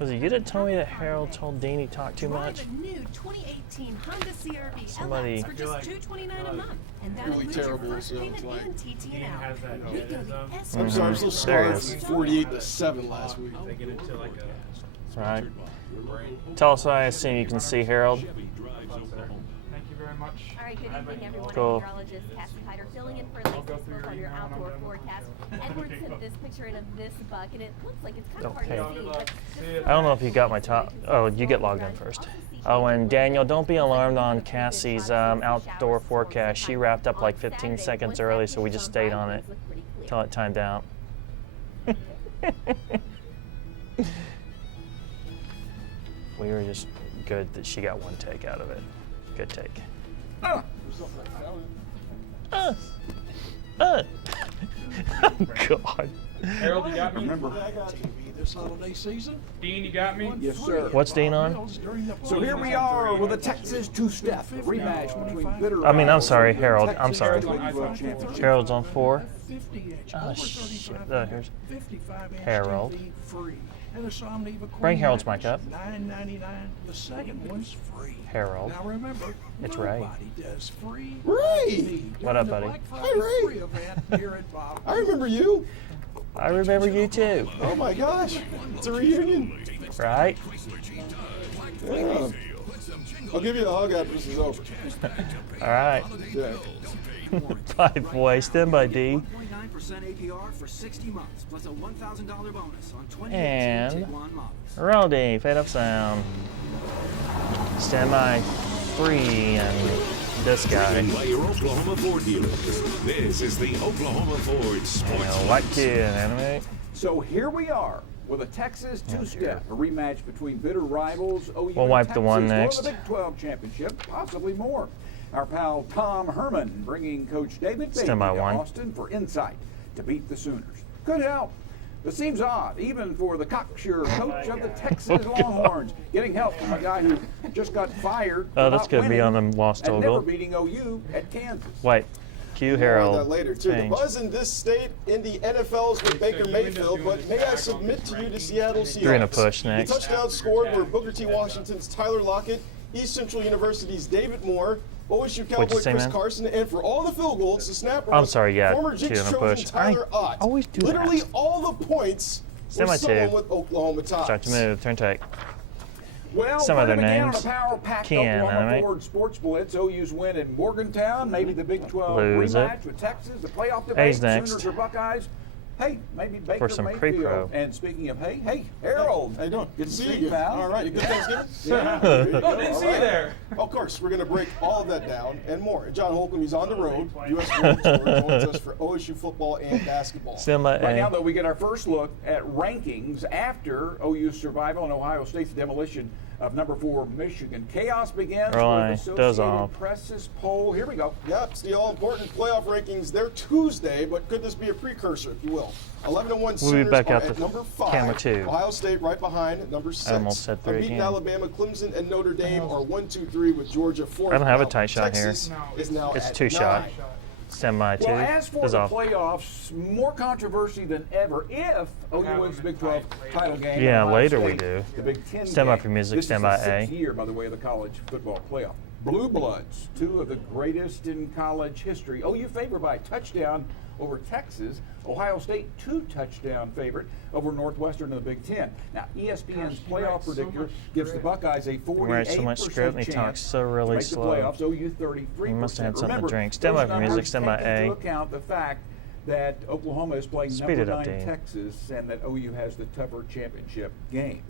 Was it you that told me that Harold told Dean he talked too much? Drive a new 2018 Honda CR-V Somebody- LX for just $229 a month, and that really includes your terrible, first so payment it's like- and TT now. has that We go the S I'm sorry, I'm so There scarred it is. from 48-7 last week. They get into like a Right. Tell us I assume you can see Harold. Thank you very much. All right, good evening, everyone. Cool. I'm meteorologist Cassie Hyder, filling in for Alexis Wolf on your outdoor forecast. Edward sent this picture in of this bucket. It looks like it's kind of hard to see, but I don't know if you got my top. Oh, you get logged in first. Oh, and Daniel, don't be alarmed on Cassie's outdoor forecast. She wrapped up like 15 seconds early, so we just stayed on it till it timed out. We were just good that she got one take out of it. Good take. Oh, God. Harold, you got me? Remember, TV this holiday season? Dean, you got me? Yes, sir. What's Dean on? So here we are with a Texas two-step rematch between bitter. I mean, I'm rivals sorry, in the Harold. I'm Texas sorry. Big 12 Championship. Harold's on 4. 50-inch Oh, over shit. 35 Here's $55 Harold. TV free. And a Somniva Bring Queen Harold's mattress, mic up. $9.99. The second one's free. Harold. Now remember, It's Ray. nobody does free. Ray! What up, buddy? Hi, Ray. I remember you. I remember you too. Oh my gosh, it's a reunion. Right? Yeah. I'll give you a hug after this is over. All right. Yeah. Bye, boy. Stand by, D. 0.9% APR for 60 months, plus a $1,000 bonus on 2018 And Tiguan models. Roldy, fade up sound. Stand by, free, and this guy. By your Oklahoma Ford dealers. This is the Oklahoma Ford Sports. And white kid, animate. So here we are with a Texas two-step, a rematch between bitter rivals. OU We'll and wipe the one Texas for next. the Big 12 championship, possibly more. Our pal Tom Herman bringing Coach David Beatty Stand by to one. Austin for insight to beat the Sooners. Could help. But seems odd, even for the cocksure coach of the Texas Longhorns, getting help from a guy who just got fired. Oh, for that's not gonna be winning on the lost and total never goal. beating OU at Kansas. Wait. Cue More on Harold. that later too. Change. The buzz in this state in the NFL's with Baker Mayfield, but may I submit to you the Seattle Seahawks? They're gonna push next. The touchdown scored were Booker T. Washington's Tyler Lockett, East Central University's David Moore, OSU Cowboy What'd you say, Chris man? Carson, and for all the field goals, the snapper I'm was sorry, yeah, former cue Jinx and Trojan push. Tyler I Ott. always do Literally that. all the points Stand were by someone two. with Oklahoma ties. Start to move. Turn take. Well, Some we're other gonna begin names. on a power-packed Ken, Oklahoma right? Ford Sports Blitz. OU's win in Morgantown, maybe the Big 12 Lose it. rematch with Texas, the playoff debate, A's next. Sooners or Buckeyes. Hey, maybe Baker some Mayfield. pre-pro. And speaking of hey, Harold. How you doing? Good to see you you, pal. All right, you good Thanksgiving? Yeah. There you go. Oh, didn't All see you right. there. Of course, we're going to break all of that down and more. John Holcomb, he's on the road. U.S. World Tour joins us for OSU football and basketball. Stand by Right now, A. though, we get our first look at rankings after OU's survival and Ohio State's demolition of number 4 Michigan. Chaos begins Right, with does Associated all. Press's poll. Here we go. Yep, it's the all-important playoff rankings. They're Tuesday, but could this be a precursor, if you will? 11-1 We'll be Sooners back are out at the number 5. camera, too. Ohio State right behind at number 6. almost said 3 Unbeaten again. Alabama, Clemson, and Notre Dame are 1, 2, 3 with Georgia 4. I don't have a Now, tight shot here. Texas is now It's at 2 shot. 9. Stand by 2. Well, as for Is the off. playoffs, more controversy than ever if OU wins the Big 12 title game. Yeah, and Ohio later we State do. The Big 10 Stand by game. for music, This stand is by the 6th A. year, by the way, of the college football playoff. Blue Bloods, 2 of the greatest in college history. OU favored by a touchdown over Texas. Ohio State 2-touchdown favorite over Northwestern in the Big 10. Now, ESPN's playoff predictor gives the Buckeyes a 48% He writes so much script and he chance talks so to really make the slow. playoffs. OU 33%. He must have had something to Remember, drink. Stand by those for music, numbers stand by take A. into account the fact that Oklahoma is playing Speed number it up, 9 Dean. Texas and that OU has the tougher championship game.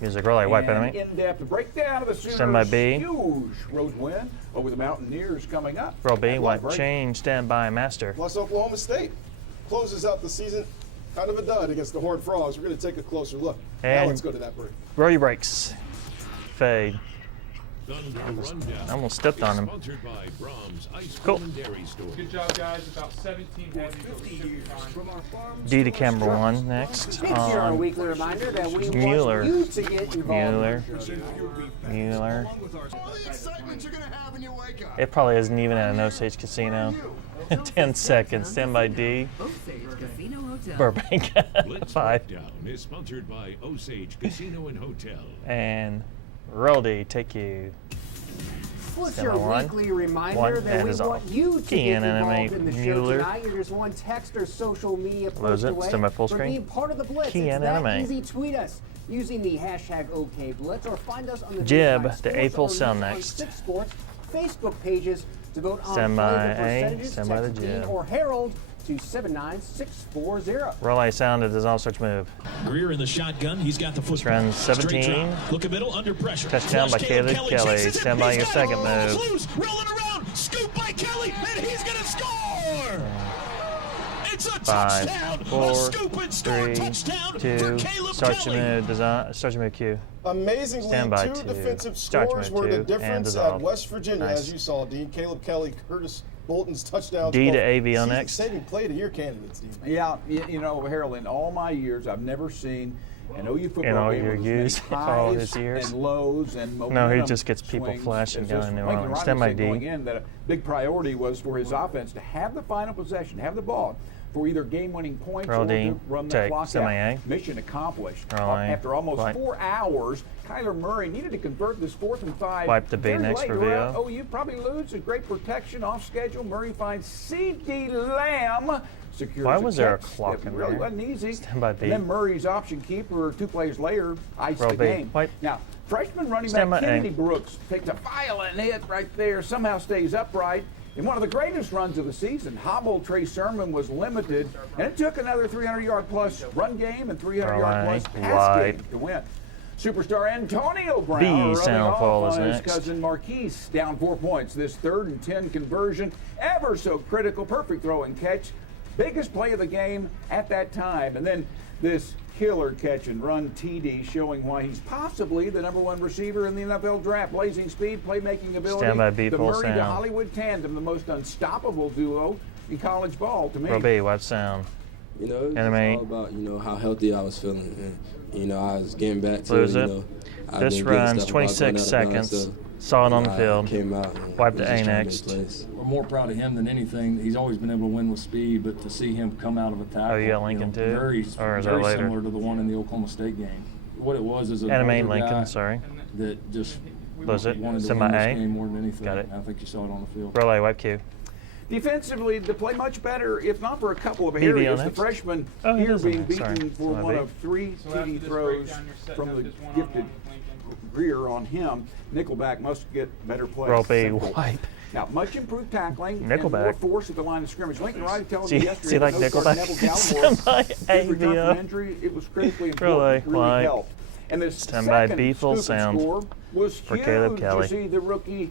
Music, roll like white And enemy. in-depth breakdown of the Stand by Sooners' B. huge road win over the Mountaineers coming up. Roll B, And white break. change, stand by master. Plus, Oklahoma State closes out the season kind of a dud against the Horned Frogs. We're going to take a closer look. Now And- let's go to that break. Roll your brakes. Fade. Thunder Rundown. I almost stepped on him. Sponsored by Brahms Ice Cool. Cream and Dairy Store. Good job, guys. About 17 heavies. Should be fine. From our farm D to store camera trucks. 1 next. Here's your On weekly reminder that we Mueller. want you to get involved. Mueller. All the excitement you're gonna have when you wake up. It probably isn't even at an Osage Casino. 10 seconds. Stand by D. Burbank. Blitz 5. Breakdown is sponsored by Osage Casino and Hotel. And roll D. Take you. What's Stand your by 1. weekly reminder 1, that and we is want off. you to Key get in involved enemy in the show Mueller. tonight? You're just one text or social media Lose post it. away Stand by full from screen. being part of the Blitz. Key It's in that enemy. easy. Tweet us using the hashtag OKBlitz or find us on the Jib, Newscast the Sports A full or sound on next. 6 Sports Facebook pages to vote on Stand by flavor A, percentages. stand by the Text Dean Jib. or Harold to 79640. Roll sound. It does not switch move. Greer in the shotgun. He's got the football. Trend Straight 17. drop. Look a middle under pressure. Touchdown by Flush, Caleb Kelly. chases it. Stand by He's your got second it. move. Loose, rolling around. Scoop by Kelly, and he's going to score. It's a 5, touchdown. 4, a scoop and score 3, touchdown for 2. Caleb Start your Kelly. move. Start your move. Q. Amazingly, Stand by 2 2. defensive Start scores your were move, the 2, and difference dissolve. at West Virginia, Nice. as you saw, Dean. Caleb Kelly, Curtis Bolton's touchdowns. D to both AV on next. Season-saving play of the year candidates, Dean. Yeah, you know, Harold, in all my years, I've never seen an OU football In all game your with as many years, all highs his years. and lows and momentum No, he just gets people swings flashing as down this. in New Lincoln Orleans. Riley Stand by said D. going in that a big priority was for his offense to have the final possession, have the ball for either game-winning points Roll or D. to run the Take. clock Stand by out. A. Mission accomplished. Roll A. After almost Wipe. 4 hours, Kyler Murray needed to convert this 4th and 5. Wipe the B Very next late. for We're out. VO. OU probably loses. Great protection off schedule. Murray finds C.D. Lamb. Secures Why a was there a catch. clock It in really there? wasn't easy. Stand by B. And then Murray's option keeper 2 plays later iced Roll the B. game. Wipe. Now, freshman running Stand back by A. Kennedy Brooks takes a violent hit right there, somehow stays upright. In one of the greatest runs of the season, hobbled Trey Sermon was limited, and it took another 300-yard plus run game and 300-yard plus pass Wipe. game to win. Superstar Antonio Brown B running sound off fall is on his next. cousin Marquise, down 4 points. This 3rd and 10 conversion, ever so critical, perfect throw and catch. Biggest play of the game at that time. And then this killer catch and run TD showing why he's possibly the #1 receiver in the NFL draft. Blazing speed, playmaking ability. Stand by B, the full Murray to sound. Hollywood tandem, the most unstoppable duo in college ball to me. Roll B. Wipe sound. You know, it was Enemy. all about, you know, how healthy I was feeling. And, you know, I was getting back to, Lose you it. know, I've This been getting runs stuff about 26 going out of bounds, seconds. so, Saw it on the I field. Came out and Wipe was the just A trying to make next. plays. We're more proud of him than anything. He's always been able to win with speed, but to see him come out of a tackle, Oh, you got Lincoln too? very, Or is that very later? similar to the one in the Oklahoma State game. What it was is a Enemy older Lincoln, guy sorry. that just Lose it. wanted to Stand win by this A. game more than anything. Got it. I think you saw it on the field. Roll A. Wipe Q. Defensively, to play much better, if not for a couple of BB areas. on The next. freshman Oh, he here is on being next, sorry. beaten for My one bad. of 3 So after TD this throws breakdown, you're setting from up the just one-on-one gifted with Lincoln. Greer on him. Nickelback must get better play. Roll B. Simple. Wipe. Now, much improved tackling and Nickelback. more force at the line of scrimmage. Lincoln Riley telling me See yesterday like that no guard Nickelback? Neville Stand by Gallimore, A, his return VO. from injury, it was critically Roll A. important. Really Wipe. helped. And this Stand by second B, full scoop and sound score was for huge. Caleb Kelly. You see the rookie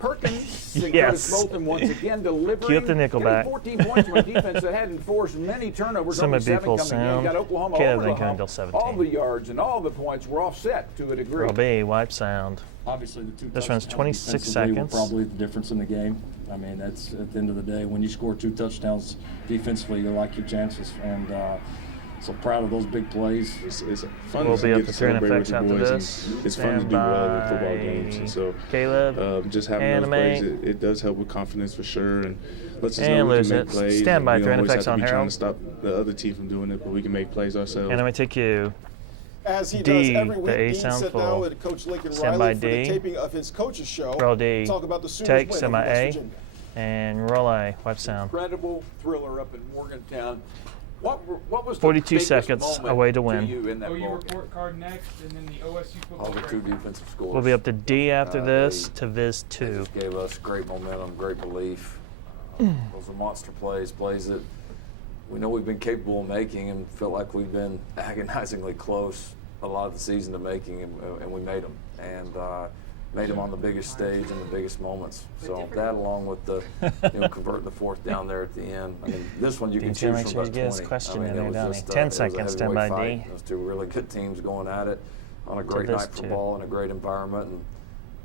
Perkins and Yes. Curtis Bolton once again delivering. Cue up the Nickelback. 14 points from a defense that hadn't forced many turnovers. Some Only of B 7 full coming in. sound. Got Oklahoma Caleb over the Lincoln hump. until 17. All the yards and all the points were offset to a degree. Roll B. Wipe sound. Obviously, the two This runs touchdowns 26 defensively were seconds. probably the difference in the game. I mean, that's at the end of the day, when you score 2 touchdowns defensively, you like your chances. And so proud of those big plays. It's fun We'll to be get up to to turn celebrate with effects the after boys, this. and it's fun to do well in football games. And so, Caleb, just having those plays, animate. it does help with confidence for sure, and lets us And know we lose can it. make plays. Stand by and we turn don't always effects have on to be trying Harold. to stop the other team from doing it, but we can make plays ourselves. Enemy to Q. As he D, does every week, the A Dean sound sat full. down with Coach Lincoln Stand Riley by for the D. taping of his coach's show. Roll D. Talk about the Sooners Take win over semi West A. Virginia. And roll A. Wipe sound. Incredible thriller up in Morgantown. What was the 42 biggest seconds moment away to win. you in that OU ball game? report card next, and then the OSU football. All the 2 breakdown. defensive scores. We'll be up to D after this to Viz They 2. just gave us great momentum, great belief. Those are monster plays that we know we've been capable of making and felt like we've been agonizingly close a lot of the season to making, and we made them. And made them on the biggest stage and the biggest moments. So that, along with the converting the 4th down there at the end. I mean, this one you can Dean, choose make from sure you about get his 20. question I mean, in it there, was Donnie. just, 10 it was a seconds, stand by heavyweight D. fight. Those 2 really good teams going at it on a great this night for too. ball and a great environment. And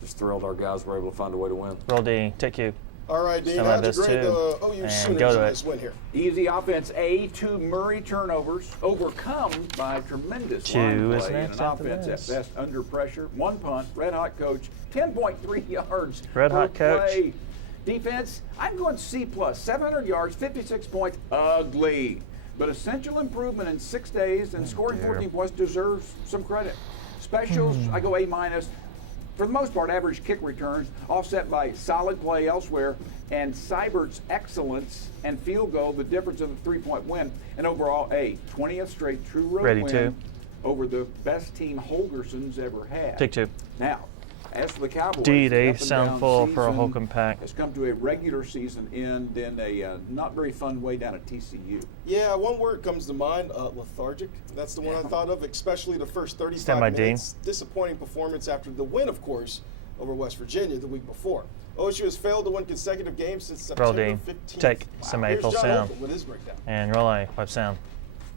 just thrilled our guys were able to find a way to win. Roll D. Take you. All right, Dean, Stand by how'd you this grade too. the OU And Sooners go in to it. this win here? Easy offense, A, 2 Murray turnovers, overcome by tremendous Two line is play and next an after offense this. at best under pressure. 1 punt, red hot coach, 10.3 yards Red per hot coach. play. Defense, I'm going C+, 700 yards, 56 points, ugly. But essential improvement in 6 days and scoring 14 points deserves some credit. Specials, I go A-. For the most part, average kick returns, offset by solid play elsewhere, and Seibert's excellence and field goal, the difference of the 3-point win, and overall A, 20th straight true road Ready, win two. over the best team Holgerson's ever had. Take two. Now, as for the Cowboys, D, the they up and sound down full for a season Holcomb pack. has come to a regular season end in a not very fun way down at TCU. Yeah, one word comes to mind, lethargic. That's the one I thought of, especially the first 35 Stand by, minutes. Disappointing performance after the win, of course, over West Virginia the week before. OSU has failed to win consecutive games since Roll September D. 15th. Take Wow. some A Here's full John sound. Holcomb with his breakdown. And roll A. 5 sound.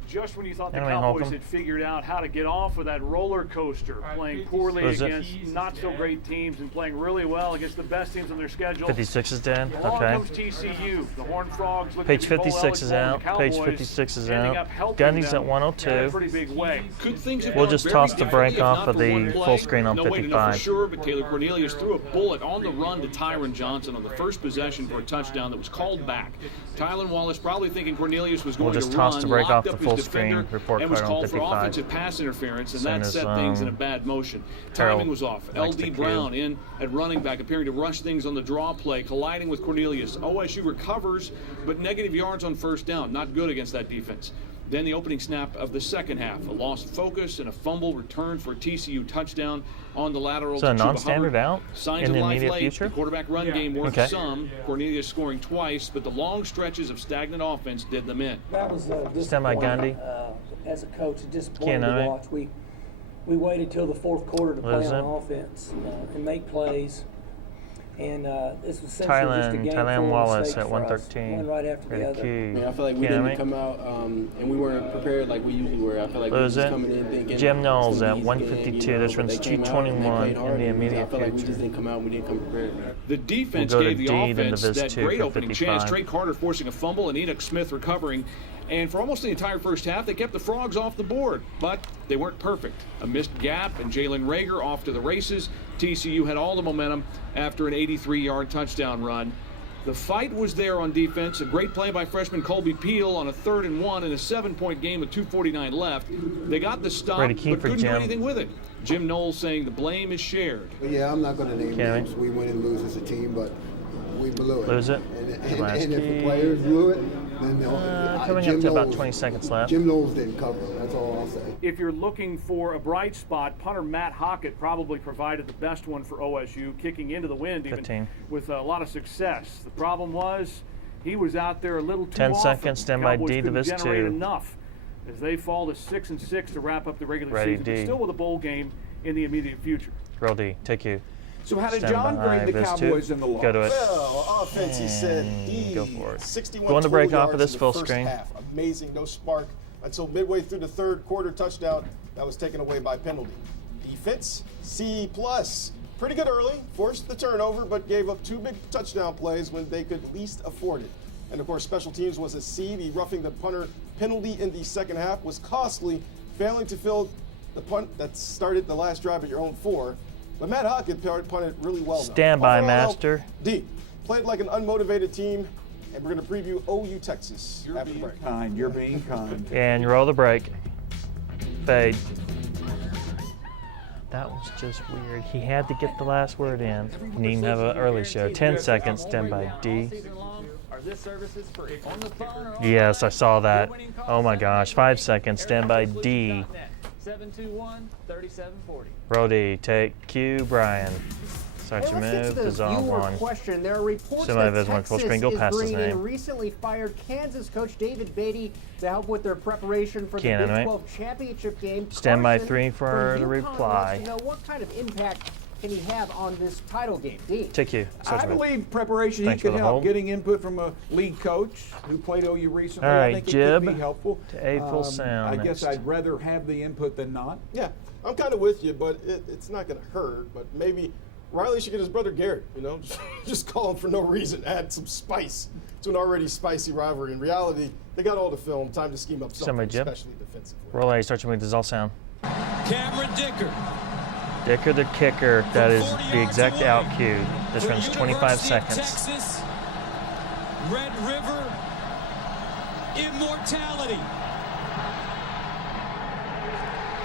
Just when you thought the Anyway, Cowboys Holcomb. had figured out how to get off of that roller coaster, playing poorly Who's it? against not so great teams and playing really well against the best teams on their schedule. 56 is dead. Along Okay. comes TCU. The Horned Frogs look Page to be bowl 56 is eligible, out. and the Page Cowboys 56 is ending out. up helping Gundy's them at 102. in a pretty big way. Could things have We'll gone just very toss the differently break if off not of for one the play? full screen on No way to know for 55. sure, but Taylor Cornelius threw a bullet on the run to Tyron Johnson on the first possession for a touchdown that was called back. Tylan Wallace probably thinking Cornelius was We'll going just to toss run, the break off locked the up full his defender, screen report and was card on called for 55. offensive pass interference, and Soon that as, set things in a bad motion. Harold Timing was off. likes to L.D. cue. Brown in at running back, appearing to rush things on the draw play, colliding with Cornelius. OSU recovers, but negative yards on first down. Not good against that defense. Then the opening snap of the second half, a lost focus and a fumble return for a TCU touchdown on the lateral. So a to Chuba non-standard Hubbard. out Signs in of the life immediate late. future? The quarterback run game worked Okay. some. Cornelius scoring twice, but the long stretches of stagnant offense did them in. That was Stand by, disappointing, Gundy. as a coach, disappointing Can't to I? watch. We waited till the fourth quarter to play Lose on it. offense and make plays. And this was essentially just a game Tylan full of Wallace mistakes at for us, 113. one right after the other. I feel like we didn't come out and we weren't prepared like we usually were. I feel like we were Lose just it. coming in thinking Jim Knowles it's gonna at be easy 152. game, This but runs they came out and they 221 played in hard, the and immediate I feel like we future. just didn't come out. We didn't come prepared. The defense We'll go gave to the D, then to offense Viz that 2 great for opening 55. chance. Trey Carter forcing a fumble and Enoch Smith recovering. And for almost the entire first half, they kept the Frogs off the board, but they weren't perfect. A missed gap and Jalen Rager off to the races. TCU had all the momentum after an 83-yard touchdown run. The fight was there on defense. A great play by freshman Colby Peel on a 3rd and 1 in a 7-point game with 2:49 left. They got the stop, Ready, but keep for couldn't do Jim. anything with it. Jim Knowles saying the blame is shared. Yeah, I'm not going to name Can we? names. We win and lose as a team, but we blew it. Lose it. And if the players blew it, then Coming Jim up to about Knowles- 20 seconds left. Jim Knowles didn't cover. That's all I'll say. If you're looking for a bright spot, punter Matt Hockett probably provided the best one for OSU, kicking into the wind even 15. with a lot of success. The problem was he was out there a little too 10 often. seconds, stand by Cowboys D to couldn't Viz generate 2. enough as they fall to 6-6 to wrap up the regular Ready, season, but D. still with a bowl game in the immediate future. Roll D. Take you. So how did Stand John by, grade the Viz 2. Cowboys in the loss? Go to it. Well, offense, he said D. Go for it. 61 Go on the break total off of yards this in the full first screen. half. Amazing, no spark until midway through the third quarter touchdown that was taken away by penalty. Defense, C+. Pretty good early, forced the turnover, but gave up 2 big touchdown plays when they could least afford it. And of course, special teams was a C. The roughing the punter penalty in the second half was costly, failing to fill the punt that started the last drive at your own 4. But Matt Hockett punted really well. Stand by, Overall, master. D. Played like an unmotivated team, and we're going to preview OU Texas after the break. Kind, you're being kind. And roll the break. Fade. That was just weird. He had to get the last word in. Didn't even have an early show. 10 seconds, stand by D. Yes, I saw that. Oh my gosh. 5 seconds, stand by D. 721-3740. Brody, take Q, Brian. Start Hey, your let's get move, to the dissolve viewer one. question. There are reports Somebody that has one full Texas screen. Go is past his bringing in name. recently fired Kansas coach David Beatty to help with their preparation for the Cannon, Big right? 12 championship game. Stand by Carson 3 for from the UConn reply. wants to know what kind of impact can he have on this title game. Dean. Take you. I believe preparation Thanks he for could the help. hold. Getting input from a league coach who played OU recently. All I right, think it Jib could be helpful. to A full I sound guess next. I'd rather have the input than not. Yeah, I'm kind of with you, but it's not going to hurt. But maybe Riley should get his brother Garrett, just call him for no reason. Add some spice to an already spicy rivalry. In reality, they got all the film. Time to scheme up something, especially defensively. Roll start your move. Does all sound. Cameron Dicker. Dicker the kicker. That is the exact out cue. This runs 25 seconds. Texas, Red River, immortality.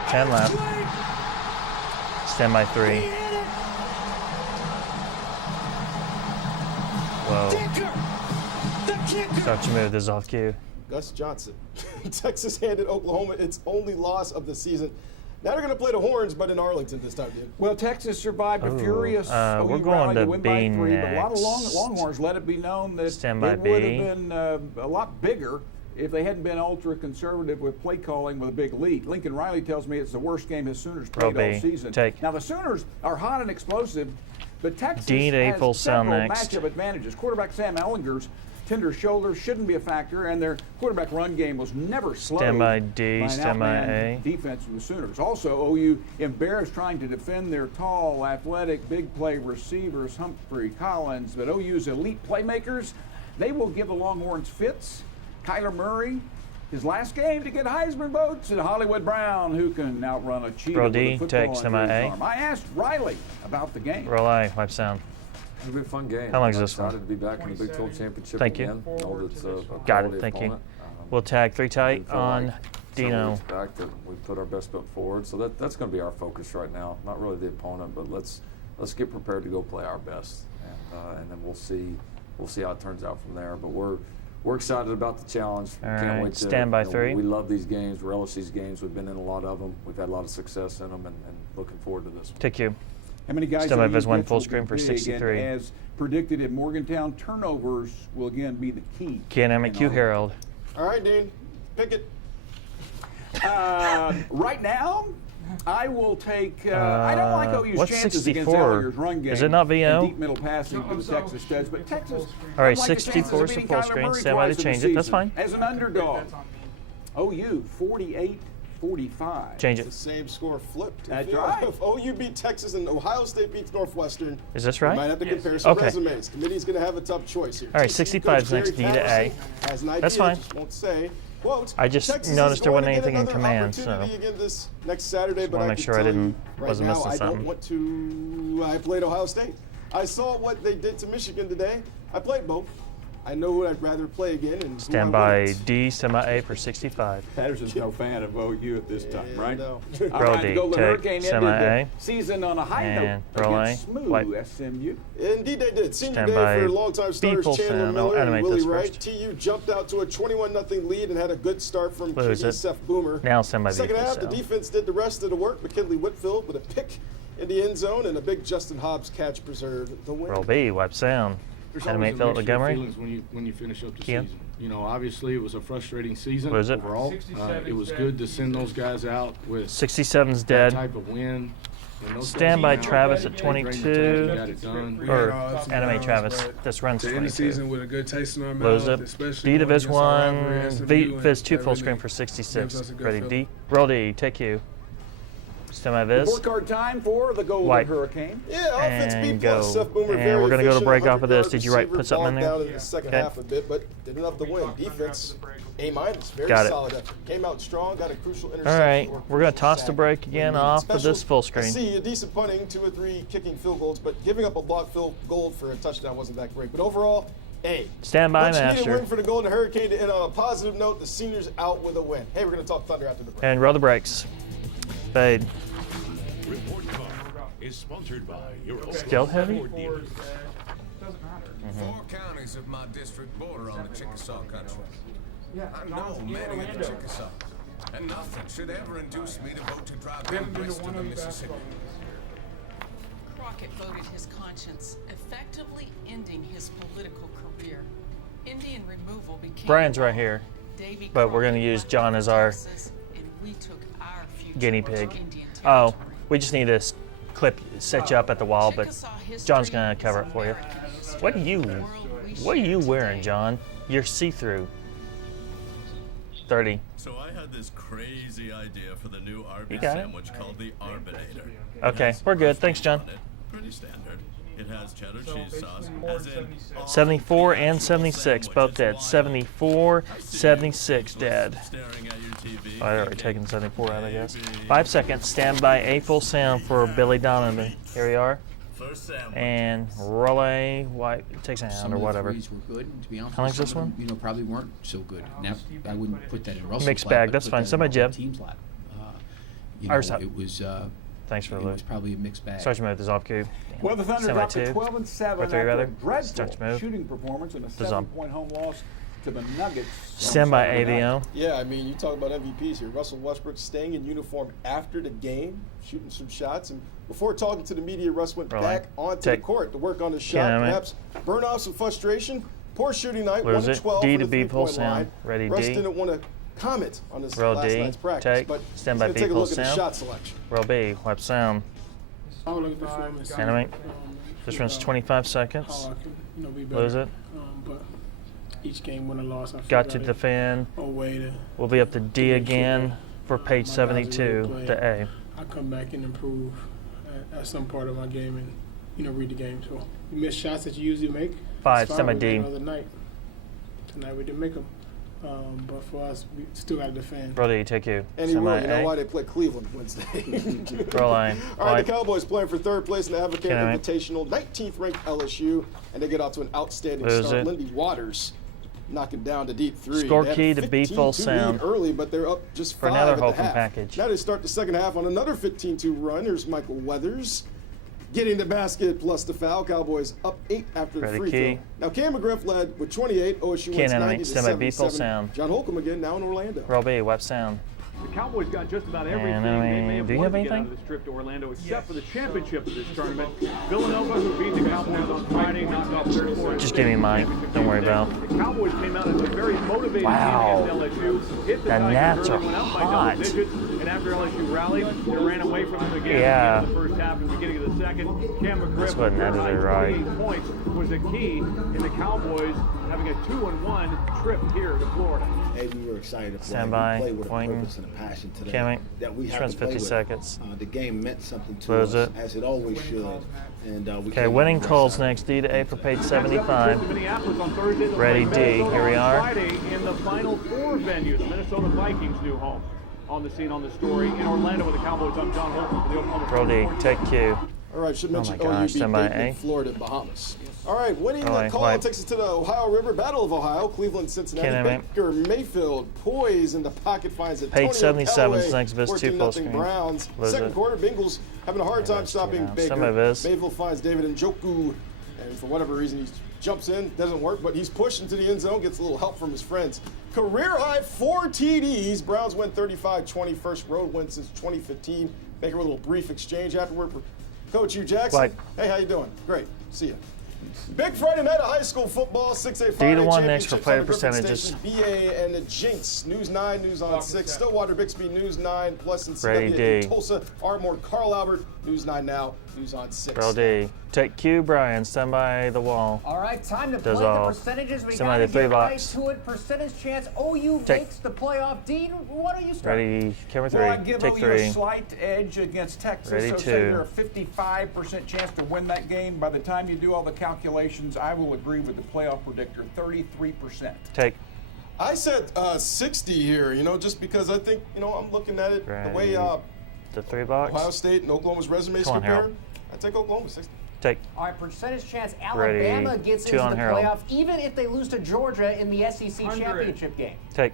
10 left. Stand by 3. Whoa. Start your move. This is off cue. Gus Johnson. Texas handed Oklahoma its only loss of the season. Now they're going to play the Horns, but in Arlington this time, dude. Well, Texas survived a furious we're going to win B by 3, next. but a lot of Longhorns let it be known that Stand by it would B. have been a lot bigger if they hadn't been ultra-conservative with play calling with a big lead. Lincoln Riley tells me it's the worst game his Sooners played all season. Now, the Sooners are hot and explosive, but Texas has several matchup advantages. Quarterback Sam Ellinger's tender shoulder shouldn't be a factor, and their quarterback run game was never slowed Stand by D, stand by A. Defense of the Sooners. Also, OU embarrassed trying to defend their tall, athletic, big play receivers, Humphrey, Collins, but OU's elite playmakers, they will give the Longhorns fits. Kyler Murray, his last game to get Heisman votes, and Hollywood Brown, who can outrun a cheetah with a football under his arm. I asked Riley about the game. Roll I, wipe sound. It'll be a fun game. How long is this one? one? Excited to be back in the Big 12 Championship Thank you. again. Know that's a Got it, quality thank you. opponent. We'll tag 3 tight on Dino. Weeks back that we put our best foot forward, so that's going to be our focus right now. Not really the opponent, but let's get prepared to go play our best, and then we'll see how it turns out from there. But we're excited about the challenge. Can't wait to stand by 3. We love these games, relish these games. We've been in a lot of them. We've had a lot of success in them, and looking forward to this one. Take you. How many guys Still have his one Blitz full will screen for big, 63. and as predicted at Morgantown, turnovers will again be the key. KNMQ Herald. All right, Dean, pick it. Right now, I will take. I don't like OU's what's chances 64? against Ellier's run game. Is it not VO? And deep middle passing to the Texas studs, but Texas. All right, like the 64 is chances the of full beating Kyler screen. Murray Stand by to twice in change the it. That's season fine. As an underdog, OU 48-45. Change it. The same score flipped. That's if, right. If OU beat Texas and Ohio State beats Northwestern, Is this right? we might have to compare some Okay. resumes. Committee's going to have a tough choice here. All right, TCU 65 is coach next, Jerry D to A. Patterson has an idea, That's fine. just won't say. Quote, I just Texas noticed is there going wasn't to get anything in another command, so opportunity again this next Saturday, just but wanna I make can sure I tell didn't you right wasn't now, missing I something. don't want to. I played Ohio State. I saw what they did to Michigan today. I played both. I know who I'd rather play again. And Stand by D, stand by A for 65. Patterson's no fan of OU at this time, right? No. All Roll right, D, the Golden take Hurricane semi ended A. the season on a high And note roll against A. smooth Wipe. SMU. Indeed they did. Senior Stand day by for longtime starters B full Chandler sound. I'll Miller and animate Willie this Wright. first. TU jumped out to a 21-0 lead and had a good start from Lose QB it. Seth Boomer. Now stand by B Second full half, the sound. defense did the rest of the work. McKinley Whitfield with a pick in the end zone and a big Justin Hobbs catch preserved the win. Roll B, wipe sound. There's Animate always a Philip mixture of Montgomery. feelings when you finish up the Kian? season. You know, obviously it was a frustrating season What is it? overall. It was good to send those guys out with 67's that dead. type of win. When those Stand guys by came out, Travis at they drained the tank, 22. got it done. Or Yeah, animate Travis. This runs To end the 22. season with a good taste in our Lose mouth, it. especially D going Diviz against our rivalry, 1. SMU, V and Viz 2 that full really screen for gives 66. us a good Ready feeling. D. Roll D, take you. Stand by Viz. Report card time for the Golden Wipe. Hurricane. Yeah, offense B And plus. go. Seth Boomer And very we're gonna go to efficient, break off of this. 100-yard Did you write receiver, put something in bogged there? down in the second Okay. half a bit, but did enough to win. Defense A minus, very Got it. solid effort. Came out strong, got a crucial All interception. right, or a we're gonna crucial toss the sack. break again off of this full I screen. see a decent punting, 2 or 3 kicking field goals, but giving up a blocked field goal for a touchdown wasn't that great. But overall, A. Stand by, Much needed Master. win for the Golden Hurricane to end on a positive note. The seniors out with a win. Hey, we're gonna talk Thunder after the break. And roll the brakes. Fade. Report card is sponsored by your Still heavy? Doesn't matter. 4 counties of my district border on the Chickasaw country. Yeah, I know many of the Chickasaw, and nothing should ever induce me to vote to drive them west of the Mississippi. Crockett voted his conscience, effectively ending his political career. Indian removal became Brian's right here, Davy but we're gonna Crockett use left John as our Texas, and we took our future guinea to pig. Indian Oh, territory. we just need to clip, set you up at the wall, but John's gonna cover it for you. What are you wearing, John? You're see-through. 30. So I had this crazy idea for the new You Arby's got it. sandwich called the Arbinator. Okay, we're good. Thanks, John. Pretty standard. It has cheddar So cheese sauce. basically As in 74 and 76, both dead. 74, 76 dead. staring at your TV. I already taken 74 out, I guess. 5 seconds. Stand by. A full sound for Billy Donovan. Here we are. First sandwich. And relay, white, takes a hand Some or of the whatever. threes were good, and to be honest, How long's some this of them, one? probably weren't so good. Now, I wouldn't put that in Russell's Mixed lap, bag, I'd that's put fine. that Send my in the Jeb. team's lap. Ours up. It was. Thanks for the It loot. was probably a mixed bag. Start your move. This off cube. Well, the Thunder Semi dropped to two. 12 and 7 Or three, after rather. a dreadful Start your move. shooting performance and a This on. 7-point home loss to the Nuggets. Stand by on Saturday AVO. night. Yeah, I mean, you talk about MVPs here. Russell Westbrook staying in uniform after the game, shooting some shots. And before talking to the media, Russ went Rolling. back onto the Take. court to work on his shot, Yeah, man. perhaps burn off some frustration. Poor shooting night, Lose 1 it. to 12 D for to the B full 3-point line. sound. Ready, Russ D. didn't want to comment on his Roll last D. night's practice, Take. but Stand he's by gonna B take a full look at the sound. shot selection. Roll B. Wipe sound. Animate. This runs 25 seconds. Be better. Lose it. But each game, win or loss, I feel Got to like the fan. a way to We'll be up to D again for page my guys 72 really to play. A. I come back and improve at some part of my game and read the game. So you miss shots that you usually make. Five, it's fine. semi We D. made another night. Tonight we didn't make them. But for us, we still got to defend. Roll D. Take you. And he will. You know Semi why A. they play Cleveland Wednesday. Roll A. All right, Wipe. the Cowboys playing for third place in the Advocate Can I- Invitational, 19th ranked LSU, and they get out to an outstanding Lose start. it. Lindy Waters knocking down the deep three. Score They had key a to B full 15-2 lead sound. early, but they're up just For 5 another at the Holcomb half. package. Now they start the second half on another 15-2 run. Here's Michael Weathers getting the basket plus the foul. Cowboys up 8 after the Ready, free key. throw. Now Cam McGriff led with 28. OSU Key wins and 90 animate. to Stand by B full 77. sound. John Holcomb again now in Orlando. Roll B. Wipe sound. The Cowboys got just about everything And they may have do you wanted have to get out anything? of this trip to Orlando, except for the championship of this tournament. Villanova, who beat the Cowboys on Friday, knocked off their score. Just give me mine. Don't worry about it. The Cowboys came out as a very motivated Wow. team against LSU. Hit the The Tigers Nats early, are went up by hot. double digits, and after LSU rallied, they ran away from them again Yeah. at the end of the first half and beginning of the second. Cam McGriff That's what with Nats high are right. 28 points was a key in the Cowboys having a 2-1 trip here to Florida. Hey, we were excited to play. Stand by. We played with a Waiting. purpose and a passion today Camming. that we This have runs to play 50 with. seconds. The game meant something to Close us, it. as it always should. And we Okay, came winning out calls excited. next. D to A for page Trip 75. to Minneapolis on Thursday, they'll Ready, play D. Minnesota Here we on are. Friday in the Final Four venue, the Minnesota Vikings' new home. On the scene on the story in Orlando with the Cowboys. I'm John Holcomb for the Oklahoma Roll D. Sports Take Q. All right, should Oh mention my gosh, OU beat stand by Dayton, A. Florida, Bahamas. All right, winning Rolling, the call wipe. takes us to the Ohio River Battle of Ohio. Cleveland, Cincinnati, Can't aim Baker Mayfield, poise in the pocket finds Antonio Page 77 is Callaway, next Viz 2 full 14-0 screen. Browns. Lose Second it. quarter, Bengals having a hard time stopping now. Baker. Some of Viz. Mayfield finds David Njoku, and for whatever reason he jumps in, doesn't work, but he's pushed into the end zone, gets a little help from his friends. Career high 4 TDs. Browns win 35-20, first road win since 2015. Baker with a little brief exchange afterward. Coach Hugh Jackson. Wipe. Hey, how you doing? Great. See ya. Big Friday night of high school football, 6A D Friday to 1 next for championships player on the Griffin percentages. Station, BA and the Jinx. News 9, News on 6. Stillwater, Bixby, News 9. Plus in Ready, CW D. in Tulsa, Ardmore, Carl Albert, News 9 now, News on 6. Roll D. Take Q. Brian. Stand by the wall. All right, time to Does play all. the percentages. We Stand got by to the 3 get right box. to it. Percentage chance. OU Take. makes the playoff. Dean, what are you starting? Ready. Camera Well, I'd 3. give Take OU 3. a slight edge against Texas. Ready, so 2. say they're a 55% chance to win that game. By the time you do all the calculations, I will agree with the playoff predictor, 33%. Take. I said 60 here, just because I think, I'm looking at it the way The 3 box. Ohio State and Oklahoma's resumes Come on, compare. Harold. I take Oklahoma 60. Take. All right, percentage chance. Ready. Alabama gets 2 into on the Harold. playoff, even if they lose to Georgia in the SEC 100. championship game. Take.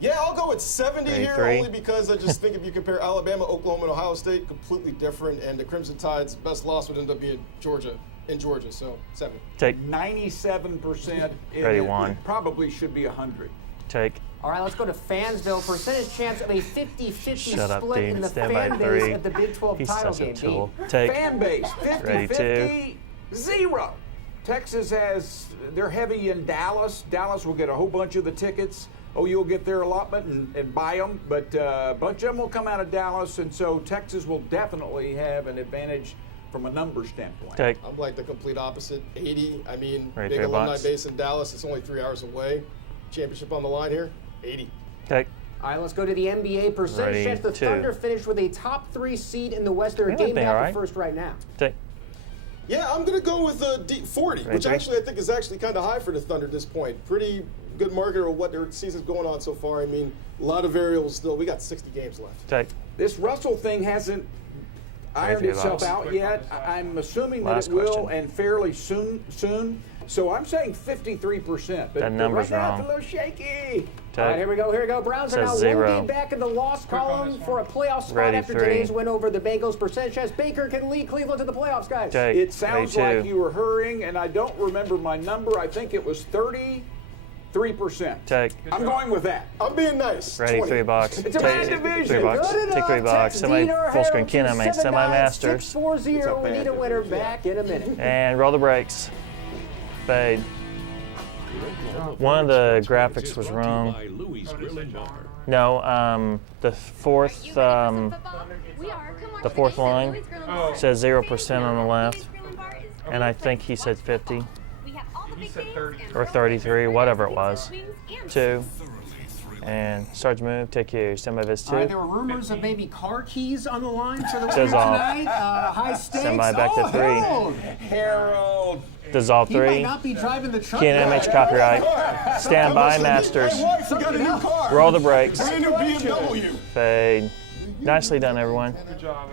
Yeah, I'll go with 70 Ready, here, 3. only because I just think if you compare Alabama, Oklahoma, and Ohio State, completely different, and the Crimson Tide's best loss would end up being Georgia, so 70. Take. 97%. Ready, it 1. probably should be 100. Take. All right, let's go to Fansville. Percentage chance of a 50-50 Shut up, split Dean. in the Stand by fan 3. base at the Big 12 He's title such a game. tool. Dean. Take. Fan base, Ready, 50-50, 0. Texas they're heavy in Dallas. Dallas will get a whole bunch of the tickets. You'll get their allotment and buy them, but a bunch of them will come out of Dallas, and so Texas will definitely have an advantage from a number standpoint. Take. I'm like the complete opposite, 80. I mean, Right, big fair alumni box. base in Dallas. It's only 3 hours away. Championship on the line here, 80. Take. All right, let's go to the NBA. Percentage Ready, chance the 2. Thunder finished with a top 3 seed in the West. They're a They might game be back all of right. first right now. Take. Yeah, I'm going to go with a deep 40, which actually I think is actually kind of high for the Thunder at this point. Pretty good marker of what their season's going on so far. I mean, a lot of variables still. We got 60 games left. Take. This Russell thing hasn't ironed itself out yet. I'm assuming that Last it will, question. and fairly soon. So I'm saying 53%. But That number's right now wrong. it's a little shaky. All right, here we go. Browns are Says now 0. one game back in the loss column for a playoff spot Ready, after 3. today's win over the Bengals. Percentage as Baker can lead Cleveland to the playoffs, guys. Take. It sounds Ready, like 2. you were hurrying, and I don't remember my number. I think it was 33%. Take. I'm going with that. I'm being nice. Ready, 20. $3. It's a bad division. $3. Take $3. Semi full screen. Ken, mate. Semi Masters. 640. We need a winner back in a minute. And roll the brakes. Fade. One of the graphics was wrong. No, the fourth line says 0% on the left, and I think he said 50 He said 30. or 33, whatever it was. 2. And start to move. Take you. Stand by Viz 2. All right, there were rumors of maybe car keys on the line for the winner Says off. tonight. High stakes. Stand by back to 3. Harold. Dissolve He might 3. not be driving the truck. KNMH copyright. Stand by Masters. Hey, wife, you got a new car. Roll the brakes. Brand new BMW. Fade. Nicely done, everyone. Good job,